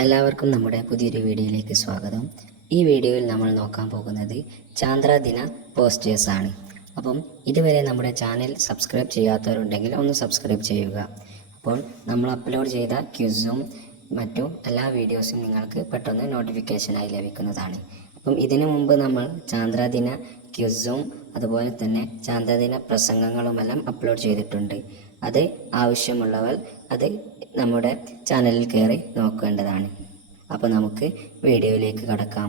എല്ലാവർക്കും നമ്മുടെ പുതിയൊരു വീഡിയോയിലേക്ക് സ്വാഗതം. ഈ വീഡിയോയിൽ നമ്മൾ നോക്കാൻ പോകുന്നത് ചാന്ദ്രദിന പോസ്റ്റേഴ്സാണ്. അപ്പം ഇതുവരെ നമ്മുടെ ചാനൽ സബ്സ്ക്രൈബ് ചെയ്യാത്തവരുണ്ടെങ്കിൽ ഒന്ന് സബ്സ്ക്രൈബ് ചെയ്യുക. അപ്പോൾ നമ്മൾ അപ്ലോഡ് ചെയ്ത ക്വിസും മറ്റു എല്ലാ വീഡിയോസും നിങ്ങൾക്ക് പെട്ടെന്ന് നോട്ടിഫിക്കേഷനായി ലഭിക്കുന്നതാണ്. അപ്പം ഇതിനു മുമ്പ് നമ്മൾ ചാന്ദ്രദിന ക്വിസും അതുപോലെ തന്നെ ചാന്ദ്രദിന പ്രസംഗങ്ങളുമെല്ലാം അപ്ലോഡ് ചെയ്തിട്ടുണ്ട്. അത് ആവശ്യമുള്ളവർ അത് നമ്മുടെ ചാനലിൽ കയറി നോക്കേണ്ടതാണ്. അപ്പോൾ നമുക്ക് വീഡിയോയിലേക്ക് കടക്കാം.